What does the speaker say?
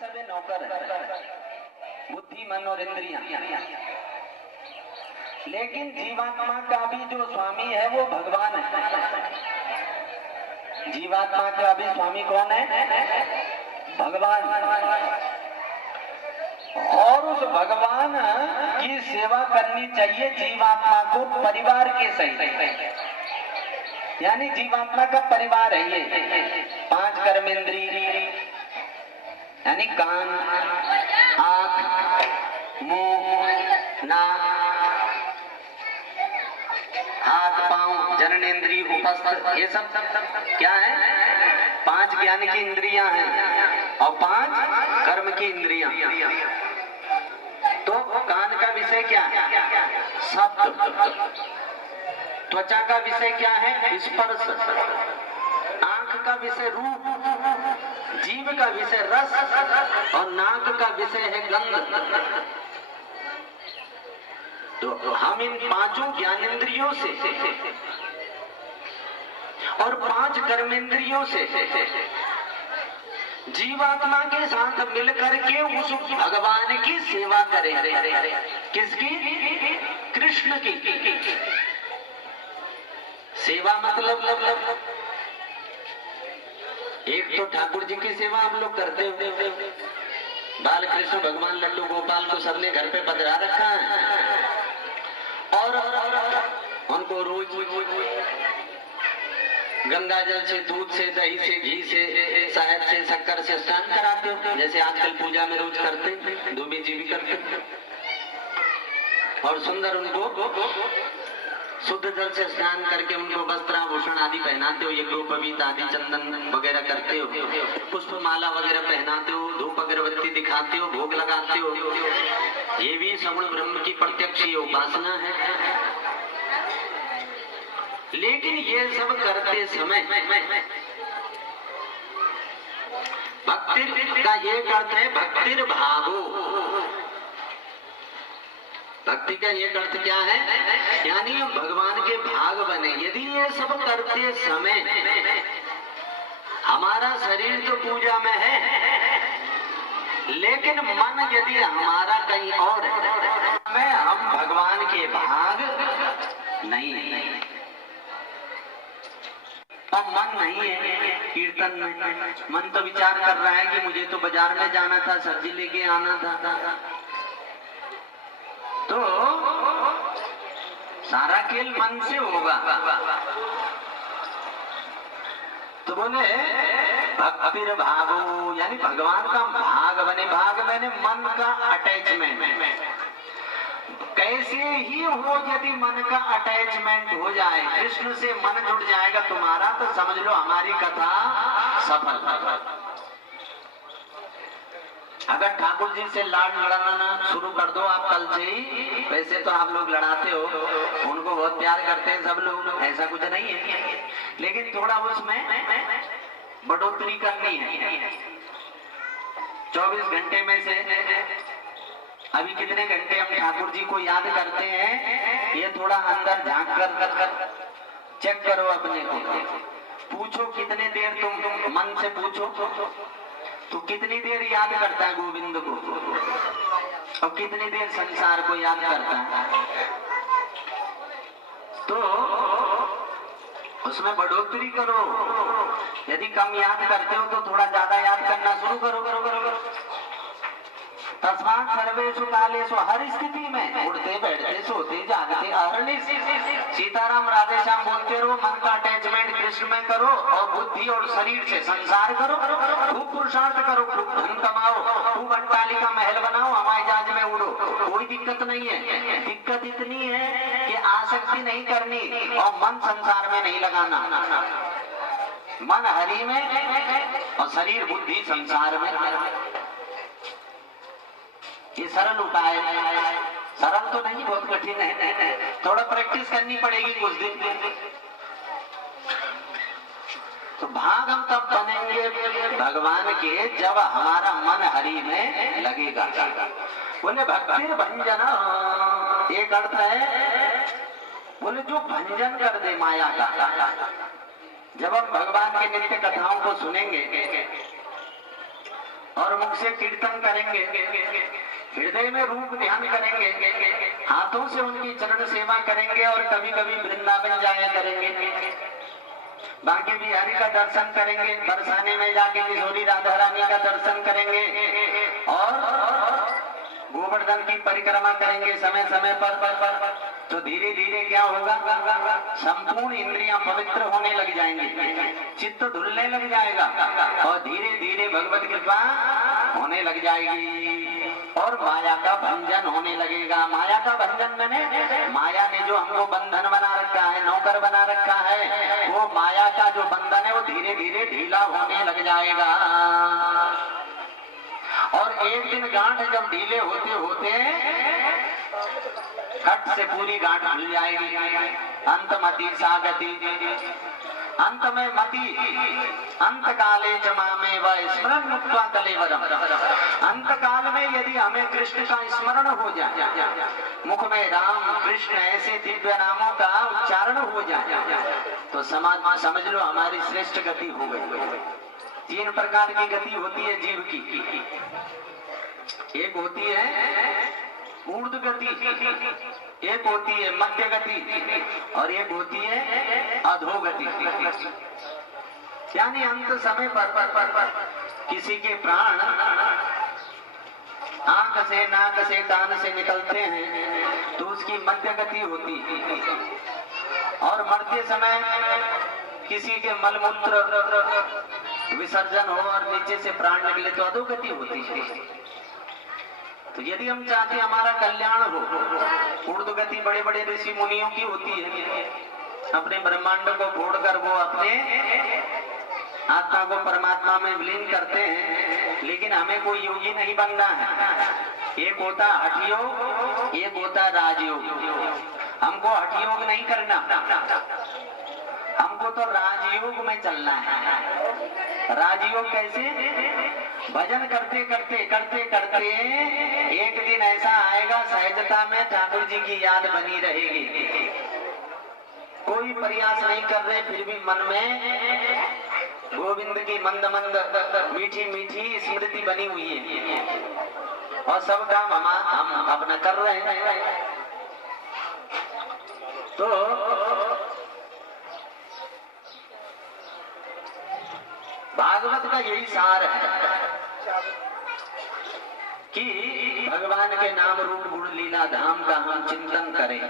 सबे नौकर है, बुद्धि मन और इंद्रियां। लेकिन जीवात्मा का भी जो स्वामी है वो भगवान है। जीवात्मा का भी स्वामी कौन है? भगवान। और उस भगवान की सेवा करनी चाहिए जीवात्मा को परिवार के सहित। यानी जीवात्मा का परिवार है ये 5 कर्मेंद्रिय, यानी कान, आंख, मुंह, नाक, हाथ, पांव, जननेन्द्रिय, उपस्थ, ये सब क्या है? 5 ज्ञान की इंद्रियां हैं और 5 कर्म की इंद्रियां। तो कान का विषय क्या है? शब्द। त्वचा का विषय क्या है? स्पर्श। आंख का विषय रूप, जीभ का विषय रस और नाक का विषय है गंध। तो हम इन 5 ज्ञानेंद्रियों से और 5 कर्मेंद्रियों से जीवात्मा के साथ मिलकर के उस भगवान की सेवा करें। किसकी? कृष्ण की सेवा। मतलब एक तो ठाकुर जी की सेवा हम लोग करते हो, बाल कृष्ण भगवान लड्डू गोपाल को सबने घर पे पधरा रखा है और उनको रोज गंगा जल से, दूध से, दही से, घी से, शहद से, शक्कर से स्नान कराते हो, जैसे आजकल पूजा में रोज करते, दुबे जी भी करते। और सुंदर उनको शुद्ध जल से स्नान करके उनको वस्त्राभूषण आदि पहनाते हो, यज्ञोपवीत आदि चंदन वगैरह करते हो, पुष्प माला वगैरह पहनाते हो, धूप अगरबत्ती दिखाते हो, भोग लगाते हो। ये भी सगुण ब्रह्म की प्रत्यक्ष उपासना है। लेकिन ये सब करते समय भक्ति का एक अर्थ है भक्तिर भागो। भक्ति का एक अर्थ क्या है? यानी भगवान के भाग बने। यदि ये सब करते समय हमारा शरीर तो पूजा में है, लेकिन मन यदि हमारा कहीं और है, हम भगवान के भाग नहीं। और मन नहीं है कीर्तन में, मन तो विचार कर रहा है कि मुझे तो बाजार में जाना था, सब्जी लेके आना था। तो सारा खेल मन से होगा। तो बोले भक्तिर भागो, यानी भगवान का भाग बने। भाग मैंने मन का अटैचमेंट। कैसे ही हो, यदि मन का अटैचमेंट हो जाए, कृष्ण से मन जुड़ जाएगा तुम्हारा, तो समझ लो हमारी कथा सफल। अगर ठाकुर जी से लाड लड़ाना शुरू कर दो आप कल से ही, वैसे तो आप लोग लड़ाते हो, उनको बहुत प्यार करते हैं सब लोग, ऐसा कुछ नहीं है, लेकिन थोड़ा उसमें बढ़ोतरी करनी है। 24 घंटे में से अभी कितने घंटे हम ठाकुर जी को याद करते हैं, ये थोड़ा अंदर झांक कर चेक करो अपने को। पूछो कितने देर तुम मन से पूछो तो कितनी देर याद करता है गोविंद को, और कितनी देर संसार को याद करता है। तो उसमें बढ़ोतरी करो। यदि कम याद करते हो तो थोड़ा ज्यादा याद करना शुरू करो। तस्मात् सर्वेषु कालेषु, हर स्थिति में, उठते बैठते सोते जागते अहर्निश सीताराम राधे श्याम बोलते रहो। मन का अटैचमेंट कृष्ण में करो और बुद्धि और शरीर से संसार करो। खूब पुरुषार्थ करो, खूब धन कमाओ, खूब अट्टालिका महल बनाओ, हवाई जहाज में उड़ो, कोई दिक्कत नहीं है। दिक्कत इतनी है कि आसक्ति नहीं करनी और मन संसार में नहीं लगाना। मन हरि में और शरीर बुद्धि संसार में। ये सरल उपाय है। सरल तो नहीं, बहुत कठिन है, थोड़ा प्रैक्टिस करनी पड़ेगी कुछ दिन। तो भाग हम तब बनेंगे भगवान के जब हमारा मन हरि में लगेगा। बोले भक्तिर भंजन, एक अर्थ है बोले जो भंजन कर दे माया का। जब हम भगवान के नित्य कथाओं को सुनेंगे और मुख से कीर्तन करेंगे, हृदय में रूप ध्यान करेंगे, हाथों से उनकी चरण सेवा करेंगे और कभी कभी वृंदावन जाया करेंगे, बांके बिहारी का दर्शन करेंगे, बरसाने में जाके किशोरी राधा रानी का दर्शन करेंगे और गोवर्धन की परिक्रमा करेंगे समय समय पर तो धीरे धीरे क्या होगा, संपूर्ण इंद्रियां पवित्र होने लग जाएंगी, चित्त धुलने लग जाएगा और धीरे धीरे भगवत कृपा होने लग जाएगी और माया का भंजन होने लगेगा। माया का भंजन मैंने माया ने जो हमको बंधन बना रखा है, नौकर बना रखा है, वो माया का जो बंधन है वो धीरे धीरे ढीला होने लग जाएगा और एक दिन गांठ जब ढीले होते होते घट से पूरी गांठ खुल जाएगी। अंत मति सागति, अंत में मति, अंत काले जमा में वह स्मरण मुक्त्वा कलेवरम। अंत काल में यदि हमें कृष्ण का स्मरण हो जाए, मुख में राम कृष्ण ऐसे दिव्य नामों का उच्चारण हो जाए तो समझ लो हमारी श्रेष्ठ गति हो गई। तीन प्रकार की गति होती है जीव की, एक होती है ऊर्ध्व गति, एक होती है मध्य गति और एक होती है अधोगति। यानी अंत समय पर किसी के प्राण आंख से, नाक से, कान से निकलते हैं तो उसकी मध्य गति होती है और मरते समय किसी के मलमूत्र विसर्जन हो और नीचे से प्राण निकले तो अधोगति होती है। तो यदि हम चाहते हैं हमारा कल्याण हो, ऊर्ध्व गति बड़े बड़े ऋषि मुनियों की होती है, अपने ब्रह्मांड को फोड़कर वो अपने आत्मा को परमात्मा में विलीन करते हैं। लेकिन हमें कोई योगी नहीं बनना है, एक होता हठ योग, एक होता राजयोग। हमको हठ योग नहीं करना, हमको तो राजयोग में चलना है। राजयोग कैसे? भजन करते करते करते करते एक दिन ऐसा आएगा सहजता में ठाकुर जी की याद बनी रहेगी, कोई प्रयास नहीं कर रहे फिर भी मन में गोविंद की मंद मंद मीठी मीठी स्मृति बनी हुई है और सब काम हम अपना कर रहे हैं। तो भागवत का यही सार है कि भगवान के नाम रूप गुण लीला धाम का हम चिंतन करें।